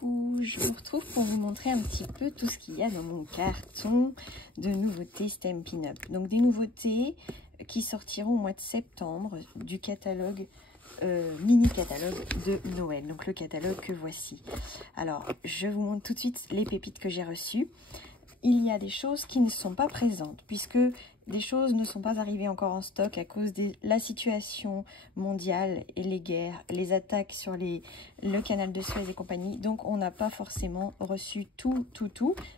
Coucou, je vous retrouve pour vous montrer un petit peu tout ce qu'il y a dans mon carton de nouveautés Stampin' Up. Donc des nouveautés qui sortiront au mois de septembre du catalogue, mini-catalogue de Noël. Donc le catalogue que voici. Alors je vous montre tout de suite les pépites que j'ai reçues. Il y a des choses qui ne sont pas présentes puisque des choses ne sont pas arrivées encore en stock à cause de la situation mondiale et les guerres, les attaques sur le canal de Suez et compagnie. Donc on n'a pas forcément reçu tout,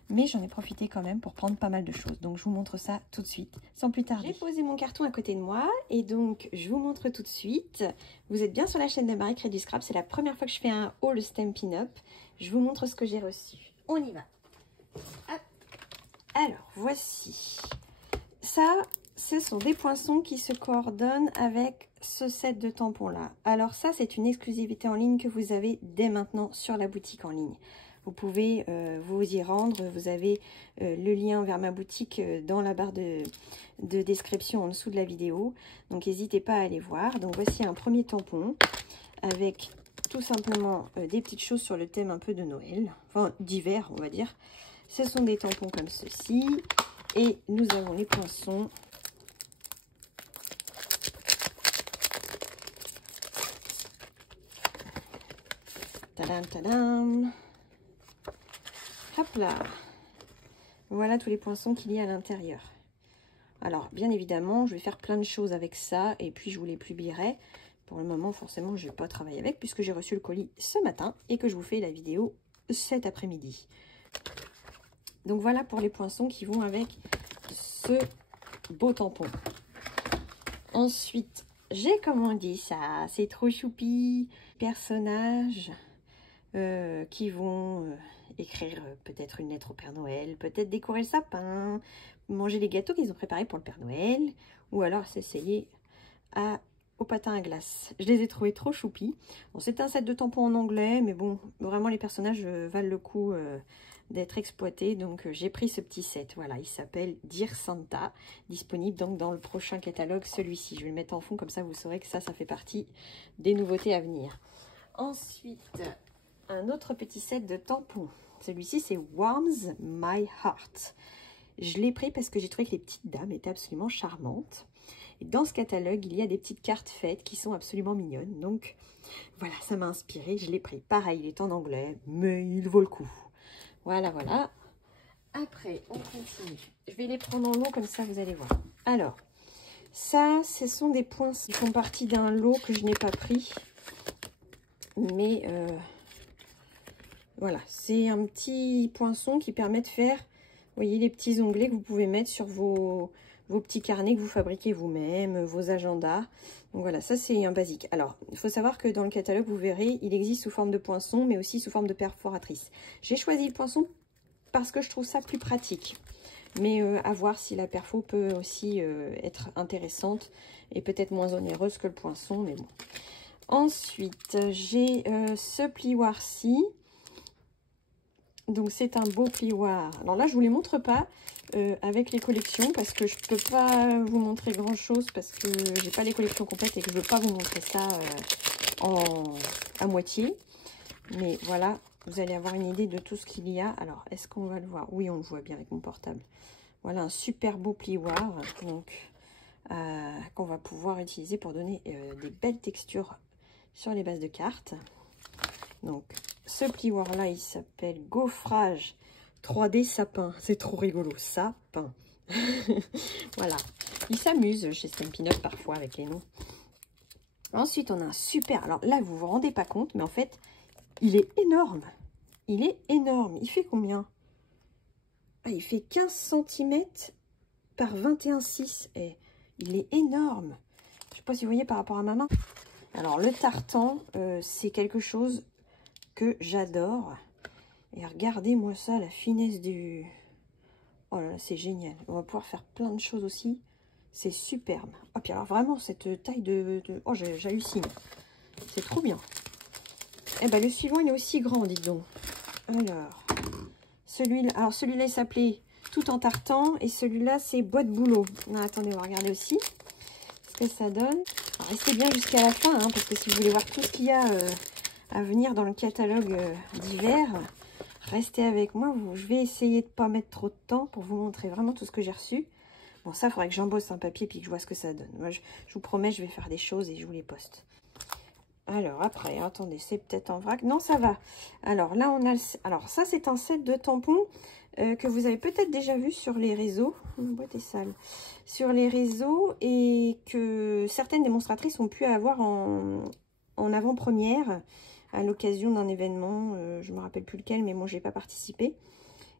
mais j'en ai profité quand même pour prendre pas mal de choses. Donc je vous montre ça tout de suite, sans plus tarder. J'ai posé mon carton à côté de moi et donc je vous montre tout de suite. Vous êtes bien sur la chaîne de Marie Crée du Scrap, c'est la première fois que je fais un haul Stampin' Up. Je vous montre ce que j'ai reçu. On y va. Hop. Alors, voici. Ça, ce sont des poinçons qui se coordonnent avec ce set de tampons-là. Alors ça, c'est une exclusivité en ligne que vous avez dès maintenant sur la boutique en ligne. Vous pouvez vous y rendre. Vous avez le lien vers ma boutique dans la barre de description en dessous de la vidéo. Donc, n'hésitez pas à aller voir. Donc, voici un premier tampon avec tout simplement des petites choses sur le thème un peu de Noël. Enfin, d'hiver, on va dire. Ce sont des tampons comme ceci. Et nous avons les poinçons. Tadam, tadam. Hop là. Voilà tous les poinçons qu'il y a à l'intérieur. Alors, bien évidemment, je vais faire plein de choses avec ça. Et puis, je vous les publierai. Pour le moment, forcément, je ne vais pas travailler avec puisque j'ai reçu le colis ce matin et que je vous fais la vidéo cet après-midi. Donc voilà pour les poinçons qui vont avec ce beau tampon. Ensuite, j'ai commandé ça. C'est trop choupi. Personnages qui vont écrire peut-être une lettre au Père Noël, peut-être décorer le sapin, manger les gâteaux qu'ils ont préparés pour le Père Noël, ou alors s'essayer au patin à glace. Je les ai trouvés trop choupis. Bon, c'est un set de tampons en anglais, mais bon, vraiment les personnages valent le coup d'être exploité, donc j'ai pris ce petit set. Voilà, il s'appelle Dear Santa, disponible donc dans le prochain catalogue, celui-ci. Je vais le mettre en fond, comme ça vous saurez que ça fait partie des nouveautés à venir. Ensuite, un autre petit set de tampons. Celui-ci, c'est Warms My Heart. Je l'ai pris parce que j'ai trouvé que les petites dames étaient absolument charmantes. Et dans ce catalogue, il y a des petites cartes faites qui sont absolument mignonnes. Donc, voilà, ça m'a inspiré. Je l'ai pris. Pareil, il est en anglais, mais il vaut le coup. Voilà, voilà. Après, on continue. Je vais les prendre en lot, comme ça, vous allez voir. Alors, ça, ce sont des poinçons qui font partie d'un lot que je n'ai pas pris. Mais, voilà. C'est un petit poinçon qui permet de faire, vous voyez, les petits onglets que vous pouvez mettre sur vos petits carnets que vous fabriquez vous-même, vos agendas. Donc voilà, ça c'est un basique. Alors, il faut savoir que dans le catalogue, vous verrez, il existe sous forme de poinçon, mais aussi sous forme de perforatrice. J'ai choisi le poinçon parce que je trouve ça plus pratique. Mais à voir si la perfo peut aussi être intéressante et peut-être moins onéreuse que le poinçon, mais bon. Ensuite, j'ai ce plioir-ci. Donc c'est un beau plioir. Alors là, je ne vous les montre pas avec les collections parce que je ne peux pas vous montrer grand chose parce que j'ai pas les collections complètes et que je ne veux pas vous montrer ça à moitié. Mais voilà, vous allez avoir une idée de tout ce qu'il y a. Alors, est-ce qu'on va le voir? Oui, on le voit bien avec mon portable. Voilà un super beau plioir donc qu'on va pouvoir utiliser pour donner des belles textures sur les bases de cartes. Donc, ce plioir-là, il s'appelle Gaufrage 3D Sapin. C'est trop rigolo, sapin. Voilà. Ils s'amusent chez Stampin' Up parfois avec les noms. Ensuite, on a un super... Alors là, vous vous rendez pas compte, mais en fait, il est énorme. Il est énorme. Il fait combien? Ah, il fait 15 cm par 21,6. Et il est énorme. Je sais pas si vous voyez par rapport à ma main. Alors, le tartan, c'est quelque chose que j'adore. Et regardez-moi ça, la finesse du... Oh là là, c'est génial. On va pouvoir faire plein de choses aussi. C'est superbe. Ah, puis alors vraiment, cette taille de... Oh, j'hallucine. C'est trop bien. Eh ben, le suivant, il est aussi grand, dites donc. Alors, celui-là, il s'appelait Tout en tartan. Et celui-là, c'est Boîte boulot. Ah, attendez, on va regarder aussi ce que ça donne. Alors, restez bien jusqu'à la fin, hein, parce que si vous voulez voir tout ce qu'il y a à venir dans le catalogue d'hiver. Restez avec moi, je vais essayer de ne pas mettre trop de temps pour vous montrer vraiment tout ce que j'ai reçu. Bon, ça, il faudrait que j'embosse un papier puis que je vois ce que ça donne. Moi, je vous promets, je vais faire des choses et je vous les poste. Alors, après, attendez, c'est peut-être en vrac. Non, ça va. Alors, là, on a... Alors, ça, c'est un set de tampons que vous avez peut-être déjà vu sur les réseaux. Ma boîte est sale. Sur les réseaux et que certaines démonstratrices ont pu avoir en avant-première à l'occasion d'un événement. Je ne me rappelle plus lequel, mais moi, je n'ai pas participé.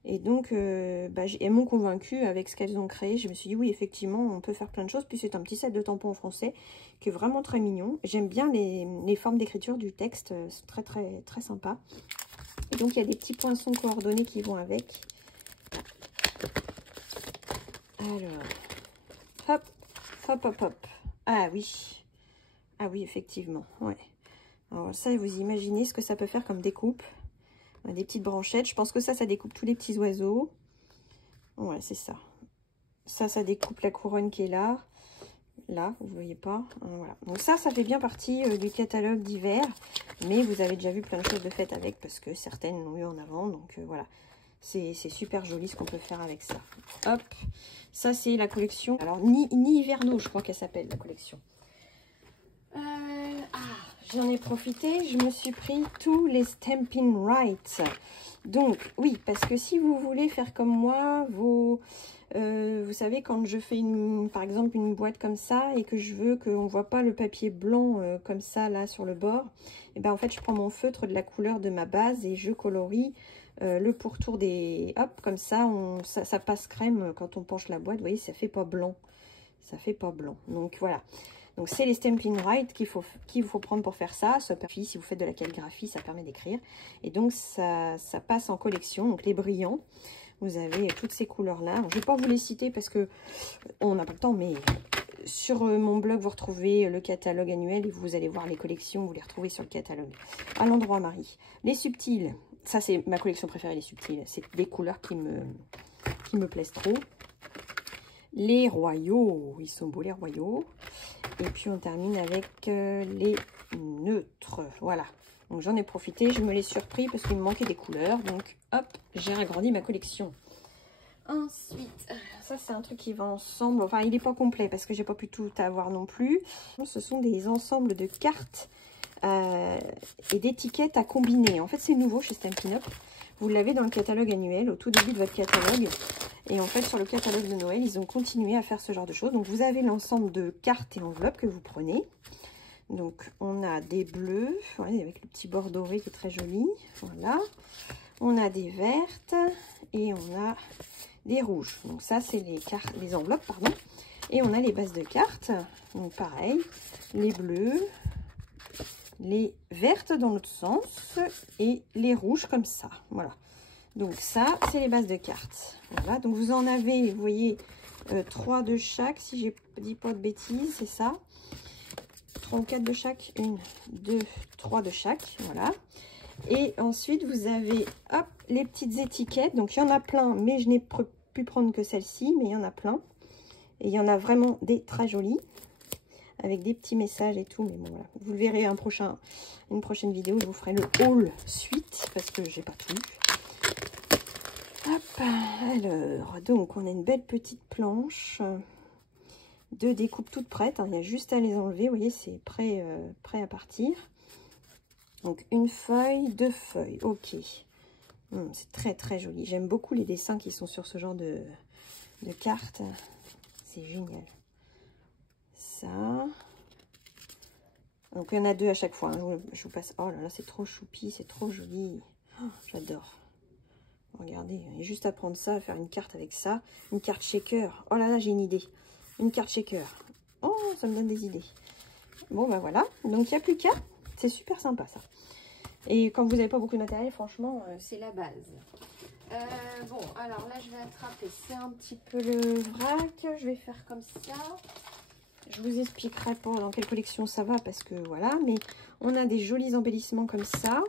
Et donc, elles m'ont convaincue avec ce qu'elles ont créé. Je me suis dit, oui, effectivement, on peut faire plein de choses. Puis c'est un petit set de tampons en français qui est vraiment très mignon. J'aime bien les formes d'écriture du texte. C'est très, très, très sympa. Et donc, il y a des petits poinçons coordonnés qui vont avec. Alors, hop, hop, hop, hop. Ah oui. Ah oui, effectivement, ouais. Alors ça, vous imaginez ce que ça peut faire comme découpe. Des petites branchettes. Je pense que ça découpe tous les petits oiseaux. Ouais, c'est ça. Ça découpe la couronne qui est là. Là, vous voyez pas. Voilà. Donc ça fait bien partie du catalogue d'hiver. Mais vous avez déjà vu plein de choses de faites avec parce que certaines l'ont eu en avant. Donc voilà. C'est super joli ce qu'on peut faire avec ça. Hop. Ça, c'est la collection. Alors, ni Hiverno, je crois qu'elle s'appelle, la collection. J'en ai profité, je me suis pris tous les Stampin' Right. Donc, oui, parce que si vous voulez faire comme moi, vous savez, quand je fais, par exemple, une boîte comme ça et que je veux qu'on ne voit pas le papier blanc comme ça, là, sur le bord, et ben en fait, je prends mon feutre de la couleur de ma base et je colorie le pourtour des... Hop, comme ça, ça passe crème quand on penche la boîte. Vous voyez, ça fait pas blanc. Ça fait pas blanc. Donc, voilà. Donc, c'est les Stampin' Right qu'il faut prendre pour faire ça. Si vous faites de la calligraphie, ça permet d'écrire. Et donc, ça passe en collection. Donc, les brillants, vous avez toutes ces couleurs-là. Je ne vais pas vous les citer parce que on n'a pas le temps, mais sur mon blog, vous retrouvez le catalogue annuel et vous allez voir les collections. Vous les retrouvez sur le catalogue. À l'endroit, Marie. Les subtils. Ça, c'est ma collection préférée, les subtils. C'est des couleurs qui me plaisent trop. Les royaux. Ils sont beaux, les royaux. Et puis on termine avec les neutres. Voilà. Donc j'en ai profité, je me l'ai surpris parce qu'il me manquait des couleurs. Donc hop, j'ai agrandi ma collection. Ensuite, ça c'est un truc qui va ensemble. Enfin, il n'est pas complet parce que j'ai pas pu tout avoir non plus. Ce sont des ensembles de cartes et d'étiquettes à combiner. En fait, c'est nouveau chez Stampin' Up. Vous l'avez dans le catalogue annuel, au tout début de votre catalogue. Et en fait, sur le catalogue de Noël, ils ont continué à faire ce genre de choses. Donc, vous avez l'ensemble de cartes et enveloppes que vous prenez. Donc, on a des bleus, avec le petit bord doré qui est très joli. Voilà. On a des vertes et on a des rouges. Donc, ça, c'est les enveloppes, pardon. Et on a les bases de cartes. Donc, pareil, les bleus, les vertes dans l'autre sens et les rouges comme ça. Voilà. Donc ça, c'est les bases de cartes. Voilà, donc vous en avez, vous voyez, 3 de chaque, si je dis pas de bêtises, c'est ça. 3 ou 4 de chaque, 1, 2, 3 de chaque, voilà. Et ensuite, vous avez, hop, les petites étiquettes. Donc il y en a plein, mais je n'ai pu prendre que celle-ci, mais il y en a plein. Et il y en a vraiment des très jolies, avec des petits messages et tout. Mais bon, voilà, vous le verrez une prochaine vidéo, je vous ferai le haul suite, parce que j'ai pas tout. Hop, alors, donc on a une belle petite planche de découpe toute prête. Hein, il y a juste à les enlever, vous voyez, c'est prêt à partir. Donc une feuille, 2 feuilles, ok. C'est très très joli. J'aime beaucoup les dessins qui sont sur ce genre de cartes. C'est génial. Ça. Donc il y en a 2 à chaque fois. Hein. Je vous passe. Oh là là, c'est trop choupi, c'est trop joli. Oh, j'adore. Regardez, il y a juste à prendre ça, à faire une carte avec ça. Une carte shaker. Oh là là, j'ai une idée. Une carte shaker. Oh, ça me donne des idées. Bon, ben voilà. Donc, il n'y a plus qu'à. C'est super sympa, ça. Et quand vous n'avez pas beaucoup de matériel, franchement, c'est la base. Bon, alors là, je vais attraper. C'est un petit peu le vrac. Je vais faire comme ça. Je vous expliquerai pas dans quelle collection ça va, parce que voilà. Mais on a des jolis embellissements comme ça.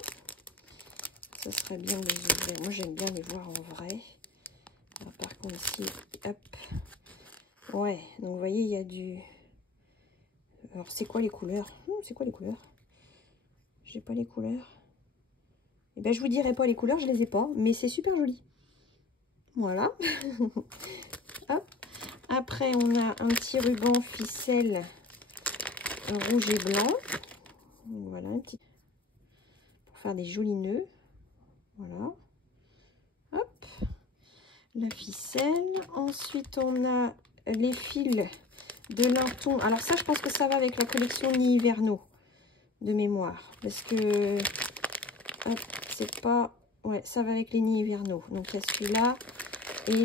Ça serait bien de les ouvrir. Moi, j'aime bien les voir en vrai. Alors, par contre, ici, hop. Ouais, donc vous voyez, il y a du... Alors, c'est quoi les couleurs? C'est quoi les couleurs? j'ai pas les couleurs. Et ben je vous dirai pas les couleurs, je les ai pas, mais c'est super joli. Voilà. Hop. Après, on a un petit ruban ficelle rouge et blanc. Voilà, un petit... pour faire des jolis nœuds. Voilà. Hop. La ficelle. Ensuite, on a les fils de lin-ton. Alors ça, je pense que ça va avec la collection Nid Hivernaux de mémoire. Parce que... hop, c'est pas... ouais, ça va avec les Nid Hivernaux. Donc, il y a celui-là et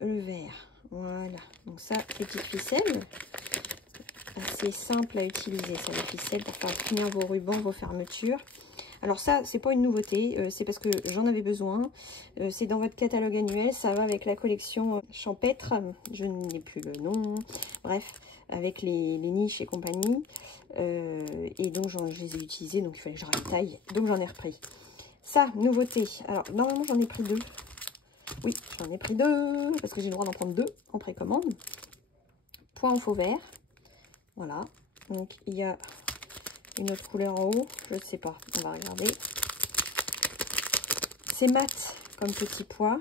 le vert. Voilà. Donc ça, les petites ficelles. Assez simple à utiliser, ça, les ficelles, pour faire finir vos rubans, vos fermetures. Alors ça, c'est pas une nouveauté, c'est parce que j'en avais besoin. C'est dans votre catalogue annuel, ça va avec la collection champêtre, je n'ai plus le nom. Bref, avec les niches et compagnie. Et donc, je les ai utilisées, donc il fallait que je ravitaille. Donc, j'en ai repris. Ça, nouveauté. Alors, normalement, j'en ai pris 2. Oui, j'en ai pris 2, parce que j'ai le droit d'en prendre 2 en précommande. Point en faux vert. Voilà. Donc, il y a une autre couleur en haut. Je ne sais pas. On va regarder. C'est mat comme petit pois.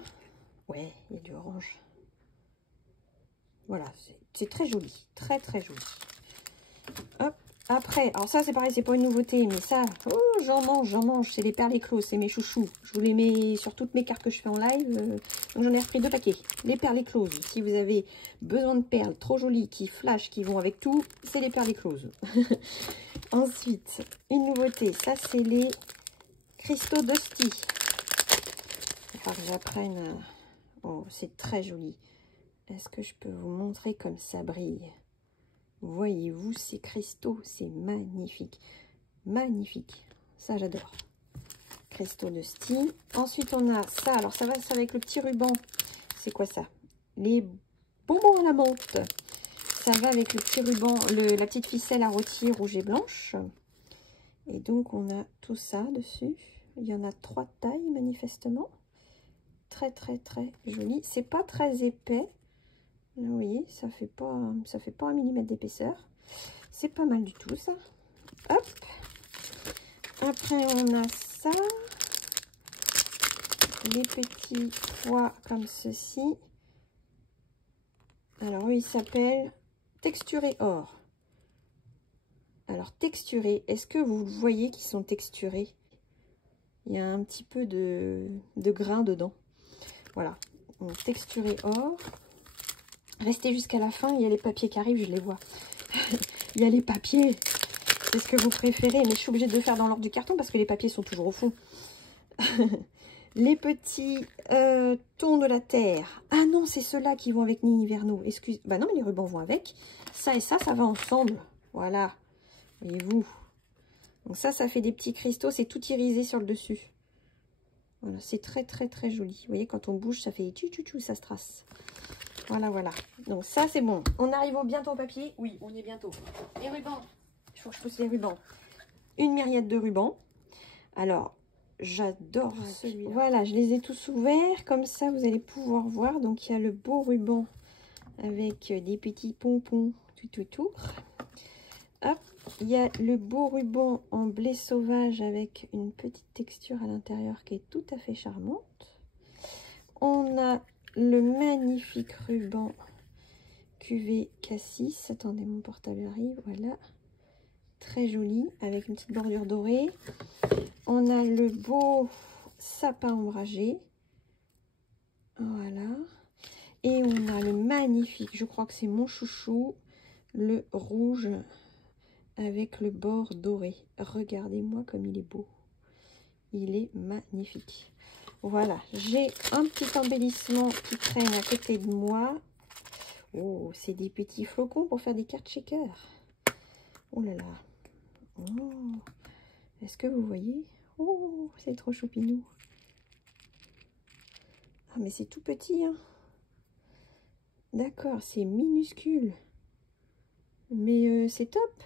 Ouais, il y a du orange. Voilà. C'est très joli. Très, très joli. Hop. Après, alors ça, c'est pareil, c'est pas une nouveauté, mais ça, oh, j'en mange, c'est les perles écloses, c'est mes chouchous. Je vous les mets sur toutes mes cartes que je fais en live, donc j'en ai repris 2 paquets. Les perles écloses, si vous avez besoin de perles trop jolies, qui flashent, qui vont avec tout, c'est les perles écloses. Ensuite, une nouveauté, ça c'est les cristaux Dusty. Il va falloir que j'apprenne. Oh, c'est très joli. Est-ce que je peux vous montrer comme ça brille? Voyez-vous ces cristaux, c'est magnifique. Magnifique. Ça, j'adore. Cristaux Dusty. Ensuite, on a ça. Alors, ça va avec le petit ruban. C'est quoi ça? Les bonbons à la menthe. Ça va avec le petit ruban, la petite ficelle à rôtir rouge et blanche. Et donc, on a tout ça dessus. Il y en a 3 tailles, manifestement. Très, très, très joli. C'est pas très épais. Vous voyez, ça fait pas 1 mm d'épaisseur. C'est pas mal du tout, ça. Hop. Après, on a ça. Les petits pois comme ceci. Alors, eux, ils s'appellent texturé or. Alors, texturé, est-ce que vous voyez qu'ils sont texturés? Il y a un petit peu de grain dedans. Voilà. Donc, texturé or. Restez jusqu'à la fin, il y a les papiers qui arrivent, je les vois. Il y a les papiers. C'est ce que vous préférez, mais je suis obligée de le faire dans l'ordre du carton parce que les papiers sont toujours au fond. Les petits tons de la terre. Ah non, c'est ceux-là qui vont avec Nid Hivernaux. Excuse. Bah non, mais les rubans vont avec. Ça et ça va ensemble. Voilà. Voyez-vous. Donc ça fait des petits cristaux. C'est tout irisé sur le dessus. Voilà, c'est très, très, très joli. Vous voyez, quand on bouge, ça fait tchou-tchou, ça se trace. Voilà, voilà. Donc ça, c'est bon. On arrive bientôt au papier. Oui, on est bientôt. Les rubans. Il faut que je pousse les rubans. Une myriade de rubans. Alors, j'adore celui-là. Voilà, je les ai tous ouverts. Comme ça, vous allez pouvoir voir. Donc, il y a le beau ruban avec des petits pompons tout autour. Hop. Il y a le beau ruban en blé sauvage avec une petite texture à l'intérieur qui est tout à fait charmante. On a le magnifique ruban cuvée cassis. Attendez, mon portable arrive. Voilà. Très joli, avec une petite bordure dorée. On a le beau sapin ombragé. Voilà. Et on a le magnifique, je crois que c'est mon chouchou, le rouge avec le bord doré. Regardez-moi comme il est beau. Il est magnifique. Voilà, j'ai un petit embellissement qui traîne à côté de moi. Oh, c'est des petits flocons pour faire des cartes shaker. Oh là là. Oh, est-ce que vous voyez? Oh, c'est trop choupinou. Ah, mais c'est tout petit, hein. D'accord, c'est minuscule. Mais c'est top.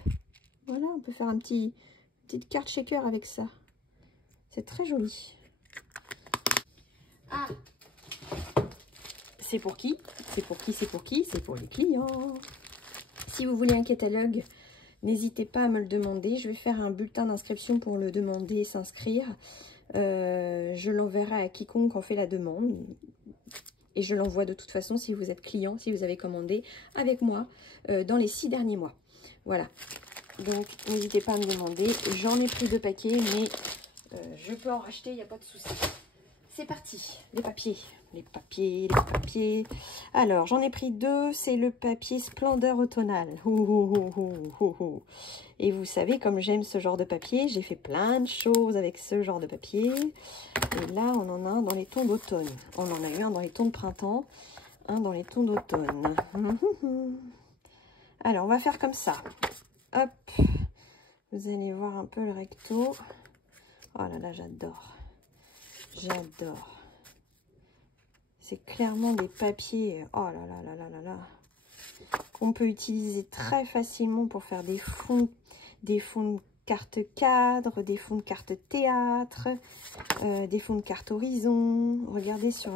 Voilà, on peut faire petite carte shaker avec ça. C'est très joli. Ah, c'est pour qui? C'est pour qui? C'est pour qui? C'est pour les clients. Si vous voulez un catalogue n'hésitez pas à me le demander. Je vais faire un bulletin d'inscription pour le demander et s'inscrire. Je l'enverrai à quiconque en fait la demande. Et je l'envoie de toute façon si vous êtes client, si vous avez commandé avec moi dans les 6 derniers mois. Voilà. Donc, n'hésitez pas à me demander. J'en ai pris 2 paquets, mais je peux en racheter, il n'y a pas de souci. C'est parti. Les papiers. Les papiers, les papiers. Alors, j'en ai pris 2. C'est le papier Splendeur automnale. Et vous savez, comme j'aime ce genre de papier, j'ai fait plein de choses avec ce genre de papier. Et là, on en a un dans les tons d'automne. On en a eu un dans les tons de printemps, un dans les tons d'automne. Alors, on va faire comme ça. Hop. Vous allez voir un peu le recto. Oh là là, j'adore. J'adore. C'est clairement des papiers, oh là là là là là là, qu'on peut utiliser très facilement pour faire des fonds de cartes cadres, des fonds de cartes théâtre, des fonds de cartes horizon. Regardez sur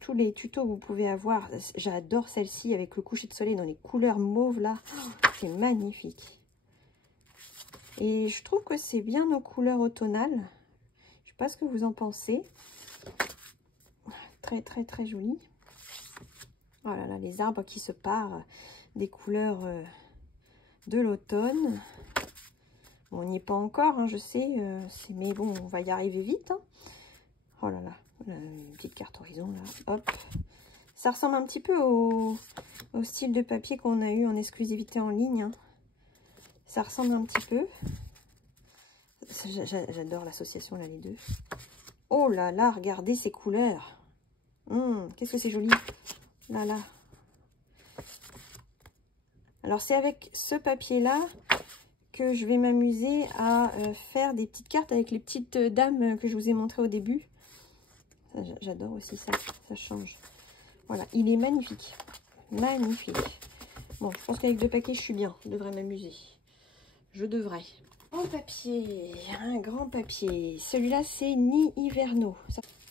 tous les tutos que vous pouvez avoir. J'adore celle-ci avec le coucher de soleil dans les couleurs mauves là. Oh, c'est magnifique. Et je trouve que c'est bien nos couleurs automnales. Je sais pas ce que vous en pensez. Très très très joli. Oh là là, les arbres qui se parent des couleurs de l'automne. Bon, on n'y est pas encore, hein, je sais, mais bon, on va y arriver vite. Hein. Oh là là, une petite carte horizon là, hop. Ça ressemble un petit peu au style de papier qu'on a eu en exclusivité en ligne. Hein. Ça ressemble un petit peu. J'adore l'association là, les deux. Oh là là, regardez ces couleurs. Qu'est-ce que c'est joli. Là, là. Alors, c'est avec ce papier-là que je vais m'amuser à faire des petites cartes avec les petites dames que je vous ai montrées au début. J'adore aussi ça. Ça change. Voilà, il est magnifique. Magnifique. Bon, je pense qu'avec 2 paquets, je suis bien. Je devrais m'amuser. Je devrais. En papier, un grand papier. Celui-là, c'est Nid Hivernaux.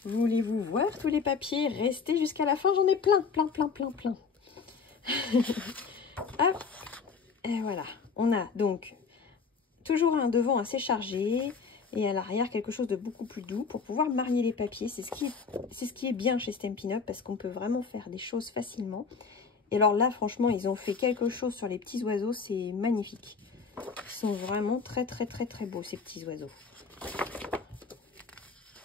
Voulez-vous voir tous les papiers? Restez jusqu'à la fin, j'en ai plein, plein, plein, plein, plein. Hop, et voilà. On a donc toujours un devant assez chargé et à l'arrière quelque chose de beaucoup plus doux pour pouvoir marier les papiers. C'est ce qui est bien chez Stampin' Up parce qu'on peut vraiment faire des choses facilement. Et alors là, franchement, ils ont fait quelque chose sur les petits oiseaux, c'est magnifique. Ils sont vraiment très, très, très, très beaux, ces petits oiseaux.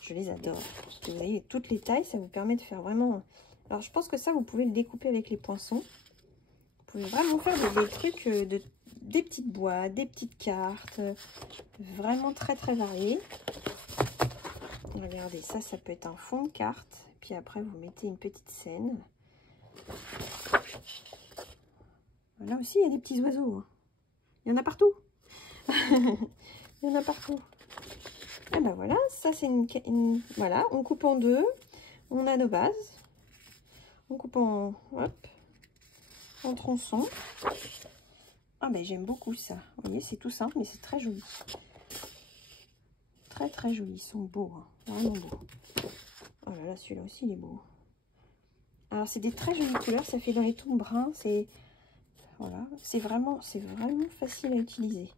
Je les adore. Parce que vous voyez, toutes les tailles, ça vous permet de faire vraiment... Alors, je pense que ça, vous pouvez le découper avec les poinçons. Vous pouvez vraiment faire des trucs, des petites boîtes, des petites cartes. Vraiment très, très variés. Regardez, ça peut être un fond de carte. Puis après, vous mettez une petite scène. Là aussi, il y a des petits oiseaux. Il y en a partout. Il y en a partout. Et ben voilà, ça c'est une... Voilà, on coupe en 2. On a nos bases. On coupe en... Hop. En tronçon. Ah ben j'aime beaucoup ça. Vous voyez, c'est tout simple, mais c'est très joli. Très très joli. Ils sont beaux. Hein. Vraiment beaux. Oh là là, celui-là aussi, il est beau. Alors, c'est des très jolies couleurs. Ça fait dans les tons bruns. C'est... Voilà. C'est vraiment facile à utiliser.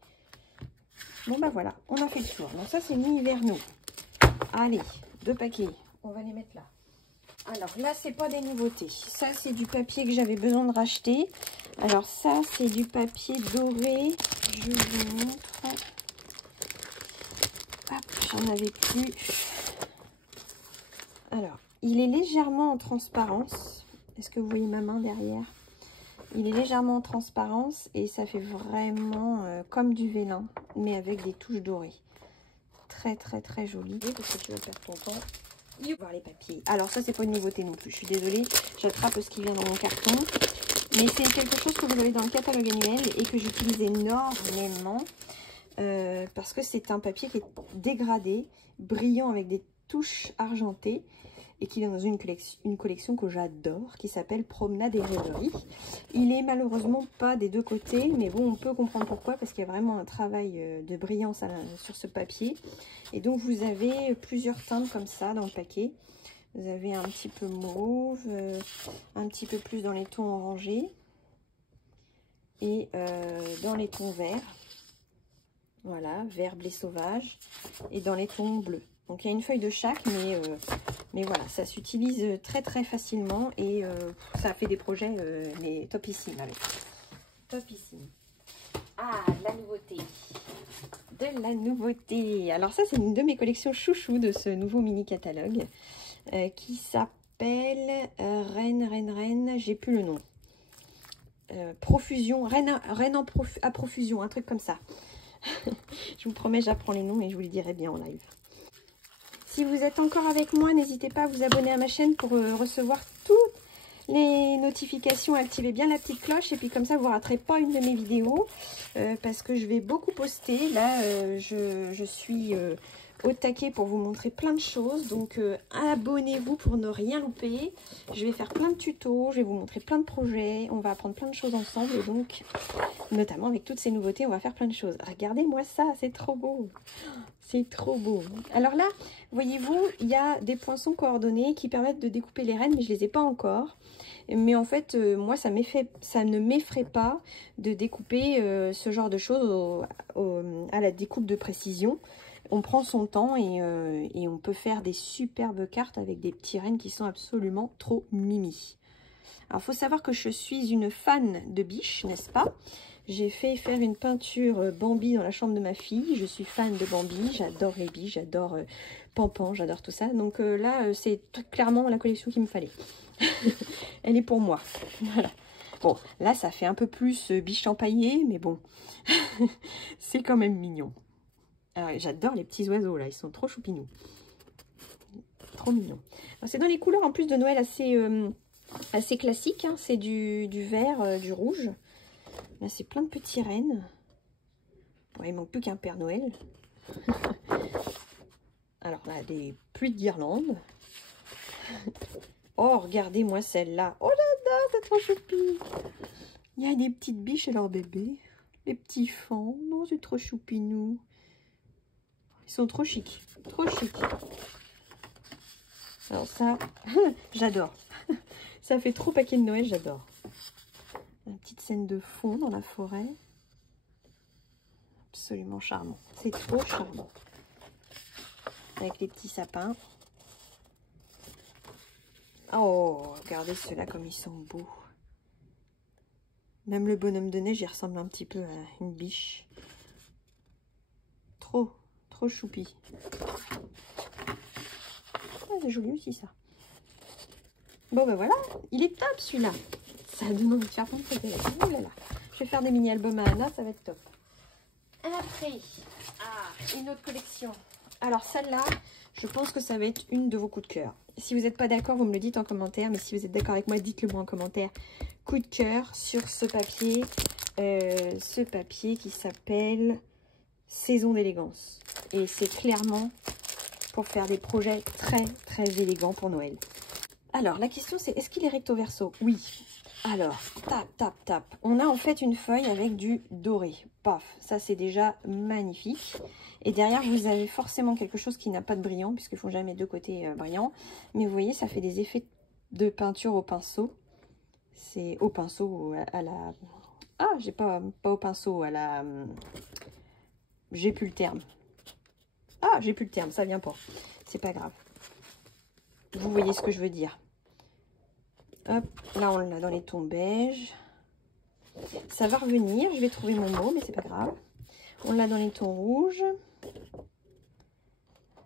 Bon ben voilà, on a fait le tour. Donc ça c'est Nid Hivernaux. Allez, 2 paquets. On va les mettre là. Alors là, c'est pas des nouveautés. Ça, c'est du papier que j'avais besoin de racheter. Alors ça, c'est du papier doré. Je vous montre. Hop, j'en avais plus. Alors, il est légèrement en transparence. Est-ce que vous voyez ma main derrière? Il est légèrement en transparence et ça fait vraiment comme du vélin, mais avec des touches dorées. Très très très joli. Parce que tu vas perdre ton temps. Il va voir les papiers. Alors ça, c'est pas une nouveauté non plus. Je suis désolée, j'attrape ce qui vient dans mon carton. Mais c'est quelque chose que vous avez dans le catalogue annuel et que j'utilise énormément. Parce que c'est un papier qui est dégradé, brillant avec des touches argentées. Et qui est dans une collection que j'adore, qui s'appelle Promenade et Rêverie. Il est malheureusement pas des 2 côtés, mais bon, on peut comprendre pourquoi, parce qu'il y a vraiment un travail de brillance sur ce papier. Et donc, vous avez plusieurs teintes comme ça dans le paquet. Vous avez un petit peu mauve, un petit peu plus dans les tons orangés. et dans les tons verts. Voilà, vert blé sauvage et dans les tons bleus. Donc il y a une feuille de chaque, mais voilà, ça s'utilise très très facilement et ça fait des projets mais topissimes avec. Topissime. Ah, la nouveauté. De la nouveauté. Alors ça, c'est une de mes collections chouchou de ce nouveau mini catalogue qui s'appelle Reine, j'ai plus le nom. Profusion, Reine à profusion, un truc comme ça. Je vous promets, j'apprends les noms et je vous les dirai bien en live. Si vous êtes encore avec moi, n'hésitez pas à vous abonner à ma chaîne pour recevoir toutes les notifications. Activez bien la petite cloche et puis comme ça, vous ne raterez pas une de mes vidéos parce que je vais beaucoup poster. Là, je suis au taquet pour vous montrer plein de choses. Donc, abonnez-vous pour ne rien louper. Je vais faire plein de tutos, je vais vous montrer plein de projets. On va apprendre plein de choses ensemble et donc, notamment avec toutes ces nouveautés, on va faire plein de choses. Regardez-moi ça, c'est trop beau. C'est trop beau. Alors là, voyez-vous, il y a des poinçons coordonnés qui permettent de découper les rennes, mais je ne les ai pas encore. Mais en fait, moi, ça ne m'effraie pas de découper ce genre de choses à la découpe de précision. On prend son temps et on peut faire des superbes cartes avec des petits rennes qui sont absolument trop mimi. Alors, il faut savoir que je suis une fan de biches, n'est-ce pas? J'ai fait faire une peinture Bambi dans la chambre de ma fille. Je suis fan de Bambi. J'adore les biches, j'adore Pampan, j'adore tout ça. Donc là, c'est clairement la collection qu'il me fallait. Elle est pour moi. Voilà. Bon, là, ça fait un peu plus biche empaillée, mais bon, c'est quand même mignon. J'adore les petits oiseaux, là. Ils sont trop choupinous. Trop mignons. C'est dans les couleurs, en plus de Noël, assez classiques. Hein. C'est du vert, du rouge. Là, c'est plein de petits rennes. Bon, il manque plus qu'un Père Noël. Alors là, des pluies de guirlandes. Oh, regardez-moi celle-là. Oh là là, c'est trop choupi. Il y a des petites biches et leurs bébés. Les petits fans. Non, c'est trop choupinou. Ils sont trop chics. Trop chics. Alors ça, j'adore. Ça fait trop paquet de Noël, j'adore. Une petite scène de fond dans la forêt. Absolument charmant. C'est trop charmant. Avec les petits sapins. Oh, regardez ceux-là comme ils sont beaux. Même le bonhomme de neige, il ressemble un petit peu à une biche. Trop choupi. Ah, c'est joli aussi ça. Bon ben voilà, il est top celui-là. Ça donne envie de faire plein de trucs. Oh là là. Je vais faire des mini-albums à Anna, ça va être top. Après, une autre collection. Alors celle-là, je pense que ça va être une de vos coups de cœur. Si vous n'êtes pas d'accord, vous me le dites en commentaire. Mais si vous êtes d'accord avec moi, dites-le moi en commentaire. Coup de cœur sur ce papier. Ce papier qui s'appelle Saison d'élégance. Et c'est clairement pour faire des projets très élégants pour Noël. Alors, la question c'est, est-ce qu'il est recto verso? Oui. Alors, tap. On a en fait une feuille avec du doré. Paf, ça c'est déjà magnifique. Et derrière, vous avez forcément quelque chose qui n'a pas de brillant, puisqu'ils ne font jamais deux côtés brillants. Mais vous voyez, ça fait des effets de peinture au pinceau. C'est au pinceau, à la... Ah, j'ai pas au pinceau, à la... J'ai plus le terme. Ah, j'ai plus le terme, ça vient pas. C'est pas grave. Vous voyez ce que je veux dire. Hop, là on l'a dans les tons beige. Ça va revenir, je vais trouver mon mot, mais c'est pas grave. On l'a dans les tons rouges.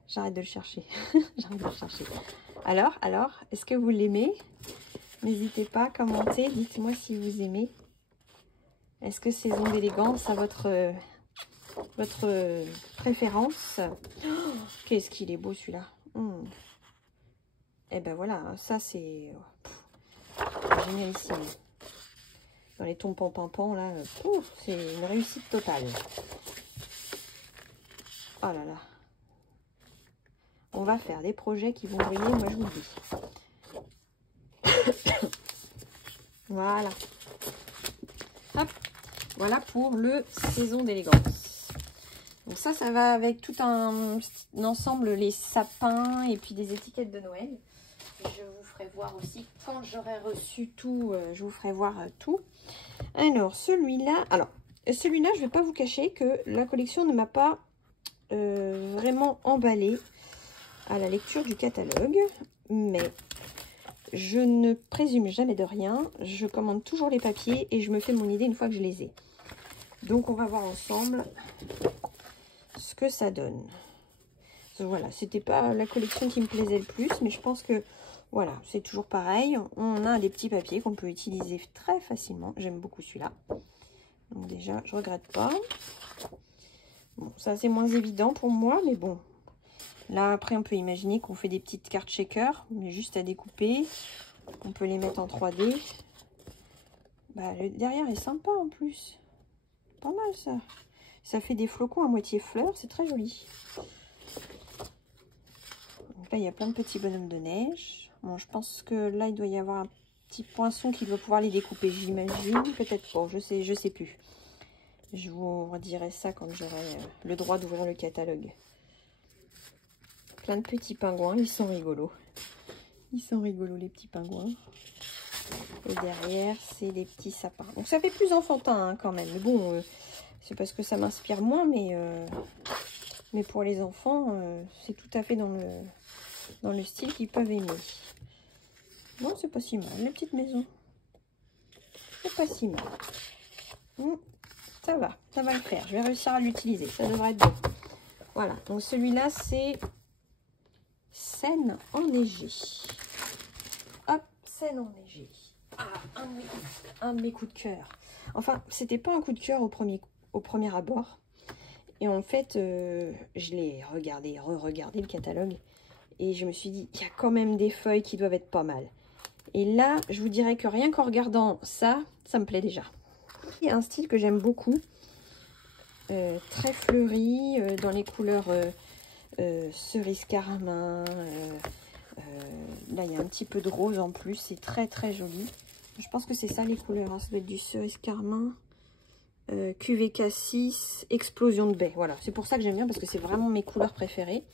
J'arrête de le chercher. J'arrête de le chercher. Alors, est-ce que vous l'aimez? N'hésitez pas à commenter, dites-moi si vous aimez. Est-ce que Saison d'élégance a votre préférence? Oh, qu'est-ce qu'il est beau celui-là. Et ben voilà, ça c'est génialissime. Dans les tons pan là, c'est une réussite totale. Oh là là. On va faire des projets qui vont briller, moi je vous le dis. Voilà. Hop. Voilà pour le Saison d'élégance. Donc ça va avec tout un ensemble, les sapins et puis des étiquettes de Noël. je vous ferai voir aussi quand j'aurai reçu tout, je vous ferai voir tout. Alors, celui-là, je ne vais pas vous cacher que la collection ne m'a pas vraiment emballée à la lecture du catalogue, mais je ne présume jamais de rien. Je commande toujours les papiers et je me fais mon idée une fois que je les ai. Donc, on va voir ensemble ce que ça donne. Voilà, c'était pas la collection qui me plaisait le plus, mais je pense que voilà, c'est toujours pareil. On a des petits papiers qu'on peut utiliser très facilement. J'aime beaucoup celui-là. Donc déjà, je regrette pas. Bon, ça c'est moins évident pour moi, mais bon. Là, après, on peut imaginer qu'on fait des petites cartes shaker, mais juste à découper. On peut les mettre en 3D. Bah, le derrière est sympa en plus. Pas mal ça. Ça fait des flocons à moitié fleurs, c'est très joli. Donc là, il y a plein de petits bonhommes de neige. Bon, je pense que là, il doit y avoir un petit poinçon qui doit pouvoir les découper, j'imagine. Peut-être pas, je sais plus. Je vous redirai ça quand j'aurai le droit d'ouvrir le catalogue. Plein de petits pingouins, ils sont rigolos. Ils sont rigolos, les petits pingouins. Et derrière, c'est des petits sapins. Donc ça fait plus enfantin hein, quand même. Mais bon, c'est parce que ça m'inspire moins, mais pour les enfants, c'est tout à fait dans le style qu'ils peuvent aimer. Non, c'est pas si mal, les petites maisons. C'est pas si mal. Ça va le faire. Je vais réussir à l'utiliser. Ça devrait être bon. Voilà, donc celui-là, c'est Scène enneigée. Hop, Scène enneigée. Ah, un de mes coups de cœur. Enfin, c'était pas un coup de cœur au premier abord. Et en fait, je l'ai regardé, re-regardé le catalogue. Et je me suis dit, il y a quand même des feuilles qui doivent être pas mal. Et là, je vous dirais que rien qu'en regardant ça, ça me plaît déjà. Il y a un style que j'aime beaucoup. Très fleuri, dans les couleurs cerise carmin. Là, il y a un petit peu de rose en plus. C'est très, très joli. Je pense que c'est ça les couleurs. Hein. Ça doit être du cerise carmin. Cuvée cassis, explosion de baie. Voilà, c'est pour ça que j'aime bien parce que c'est vraiment mes couleurs préférées.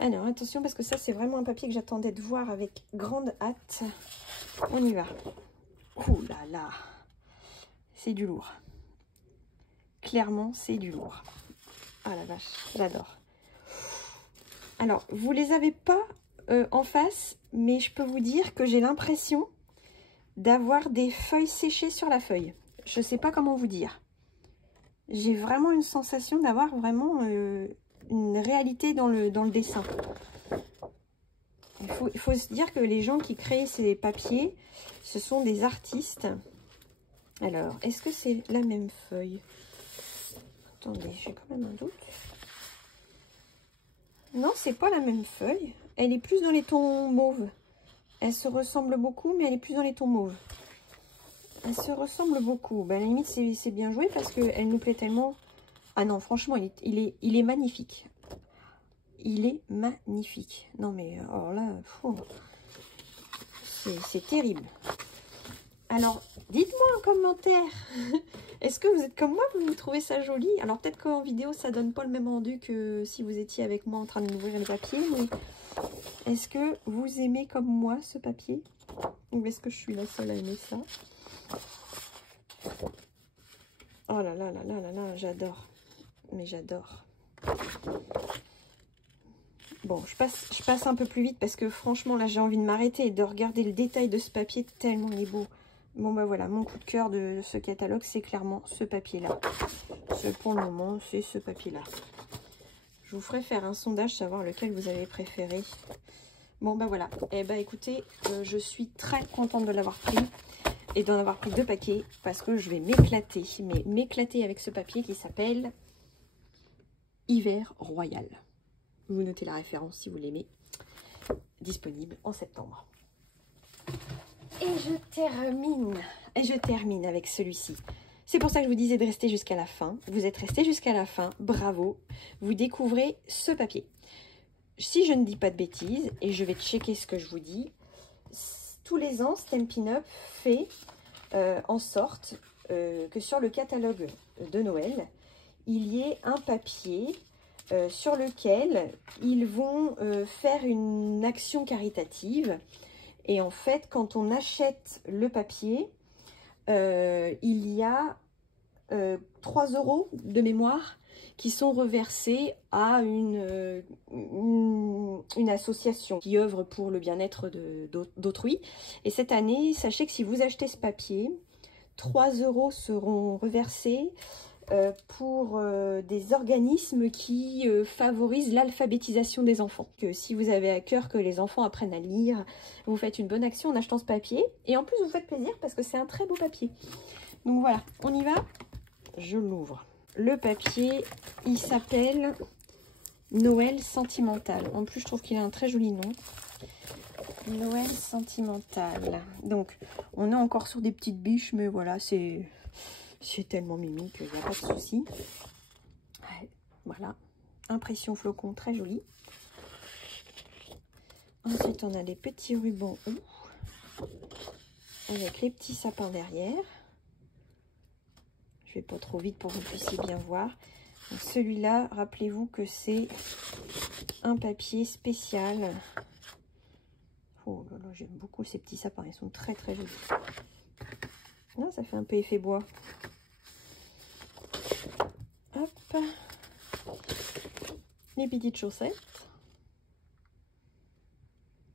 Alors, attention parce que ça, c'est vraiment un papier que j'attendais de voir avec grande hâte. On y va. Ouh là là. C'est du lourd. Clairement, c'est du lourd. Ah la vache, j'adore. Alors, vous les avez pas en face, mais je peux vous dire que j'ai l'impression d'avoir des feuilles séchées sur la feuille. Je sais pas comment vous dire. J'ai vraiment une sensation d'avoir vraiment une réalité dans le dessin. Il faut se dire que les gens qui créent ces papiers, ce sont des artistes. Alors, est-ce que c'est la même feuille? Attendez, j'ai quand même un doute. Non, c'est pas la même feuille. Elle est plus dans les tons mauves. Elle se ressemble beaucoup, mais elle est plus dans les tons mauves. Elle se ressemble beaucoup. Ben, à la limite, c'est bien joué parce qu'elle nous plaît tellement. Ah non, franchement, il est magnifique. Il est magnifique. Non, mais alors là, c'est terrible. Alors, dites-moi en commentaire, est-ce que vous êtes comme moi, vous trouvez ça joli? Alors, peut-être qu'en vidéo, ça donne pas le même rendu que si vous étiez avec moi en train d'ouvrir le papier, mais est-ce que vous aimez comme moi ce papier? Ou est-ce que je suis la seule à aimer ça? Oh là là là là là là, j'adore. Mais j'adore. Bon, je passe un peu plus vite parce que franchement, là, j'ai envie de m'arrêter et de regarder le détail de ce papier tellement il est beau. Bon, ben voilà, mon coup de cœur de ce catalogue, c'est clairement ce papier-là. Pour le moment, c'est ce papier-là. Je vous ferai faire un sondage, savoir lequel vous avez préféré. Bon, ben voilà. Eh ben, écoutez, je suis très contente de l'avoir pris et d'en avoir pris 2 paquets parce que je vais m'éclater. Mais m'éclater avec ce papier qui s'appelle Hiver Royal. Vous notez la référence si vous l'aimez. Disponible en septembre. Et je termine avec celui-ci. C'est pour ça que je vous disais de rester jusqu'à la fin. Vous êtes resté jusqu'à la fin, bravo. Vous découvrez ce papier. Si je ne dis pas de bêtises, et je vais checker ce que je vous dis, tous les ans, Stampin' Up fait en sorte que sur le catalogue de Noël, il y ait un papier sur lequel ils vont faire une action caritative. Et en fait, quand on achète le papier, il y a 3 € de mémoire qui sont reversés à une association qui œuvre pour le bien-être d'autrui. Et cette année, sachez que si vous achetez ce papier, 3 € seront reversés pour des organismes qui favorisent l'alphabétisation des enfants. Que si vous avez à cœur que les enfants apprennent à lire, vous faites une bonne action en achetant ce papier. Et en plus, vous faites plaisir parce que c'est un très beau papier. Donc voilà, on y va. Je l'ouvre. Le papier, il s'appelle Noël sentimental. En plus, je trouve qu'il a un très joli nom. Noël sentimental. Donc, on est encore sur des petites biches, mais voilà, c'est tellement mimi qu'il n'y a pas de souci. Ouais, voilà. Impression flocon, très jolie. Ensuite, on a des petits rubans avec les petits sapins derrière. Je vais pas trop vite pour que vous puissiez bien voir. Celui-là, rappelez-vous que c'est un papier spécial. Oh là là, j'aime beaucoup ces petits sapins, ils sont très très jolis. Là, ça fait un peu effet bois. Hop. Les petites chaussettes.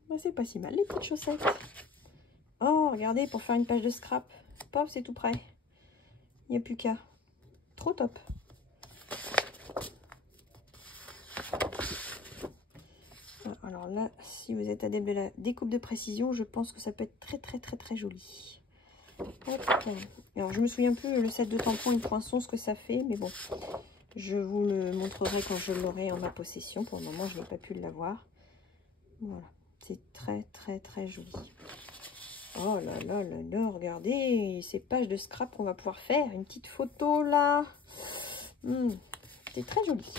Bah, c'est pas si mal les petites chaussettes. Oh, regardez, pour faire une page de scrap. Pop, c'est tout prêt. Il n'y a plus qu'à. Trop top. Alors là, si vous êtes adepte de la découpe de précision, je pense que ça peut être très très très très joli. Alors je me souviens plus le set de tampons et de poinçons ce que ça fait, mais bon, je vous le montrerai quand je l'aurai en ma possession. Pour le moment, je n'ai pas pu l'avoir. Voilà, c'est très très très joli. Oh là là là là, regardez ces pages de scrap qu'on va pouvoir faire. Une petite photo là. C'est très joli.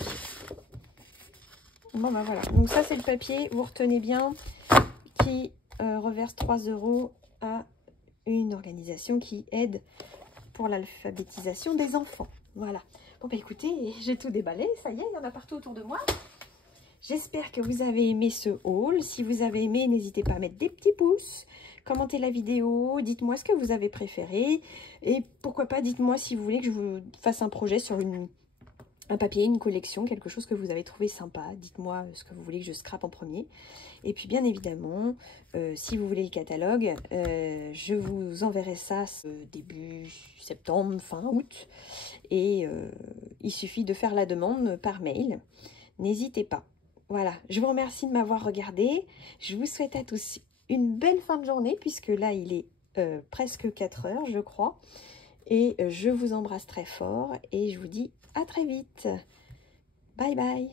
Bon ben voilà, donc ça c'est le papier, vous retenez bien, qui reverse 3 € à une organisation qui aide pour l'alphabétisation des enfants. Voilà. Bon ben écoutez, j'ai tout déballé, ça y est, il y en a partout autour de moi. J'espère que vous avez aimé ce haul. Si vous avez aimé, n'hésitez pas à mettre des petits pouces, commentez la vidéo, dites-moi ce que vous avez préféré. Et pourquoi pas, dites-moi si vous voulez que je vous fasse un projet sur un papier, une collection, quelque chose que vous avez trouvé sympa. Dites-moi ce que vous voulez que je scrape en premier. Et puis bien évidemment, si vous voulez le catalogue, je vous enverrai ça début septembre, fin août. Et il suffit de faire la demande par mail. N'hésitez pas. Voilà, je vous remercie de m'avoir regardé. Je vous souhaite à tous une belle fin de journée, puisque là, il est presque 4 h, je crois. Et je vous embrasse très fort et je vous dis à très vite. Bye bye.